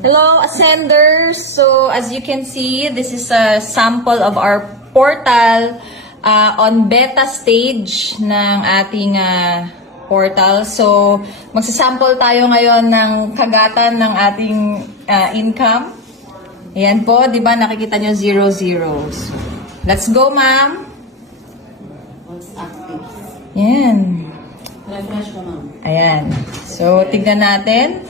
Hello, Ascenders! So, as you can see, this is a sample of our portal on beta stage ng ating portal. So, magsasample tayo ngayon ng kagatan ng ating income. Ayan po, di ba nakikita nyo 0 zeros. Let's go, ma'am! What's active? Ayan. Refresh ka, ma'am. Ayan. So, tignan natin.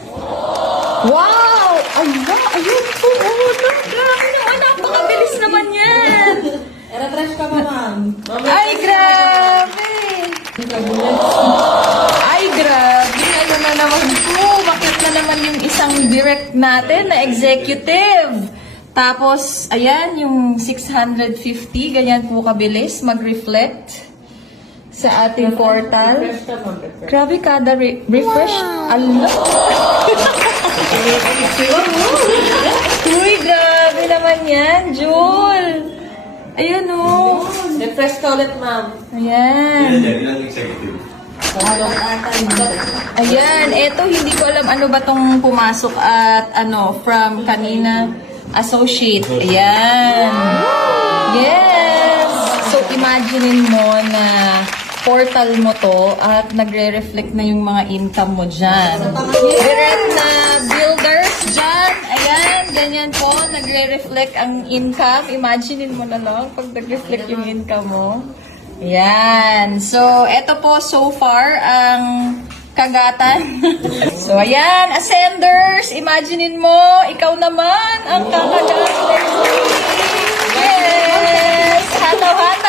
Wow! Ala! Ayun po! Oh, no! Grabe naman! Napakabilis naman yan! Refresh ka pa, ma'am. Ay, grabe! Ay, grabe! Ayun na naman po! Bakit na naman yung isang direct natin na executive? Tapos, ayan, yung 650, ganyan po kabilis mag-reflect sa ating portal. Refresh ka, ma'am. Refresh. Grabe kada refresh. Allah! Uy, grabe naman yan, Jul! Ayan o. Refresh ka ulit, ma'am. Ayan. Ilang executive? Ayan, eto hindi ko alam ano ba tong pumasok at ano, from kanina associate. Ayan. Yes! So, imaginein mo na portal mo to at nagre-reflect na yung mga income mo dyan. Direct na builders dyan. Ayan, ganyan po, nagre-reflect ang income. Imaginein mo na lang pag nag-reflect yung income mo. Ayan. So, eto po so far ang kagatan. So, ayan, Ascenders, imaginein mo, ikaw naman ang kakagatan. Yes! Hataw-hataw!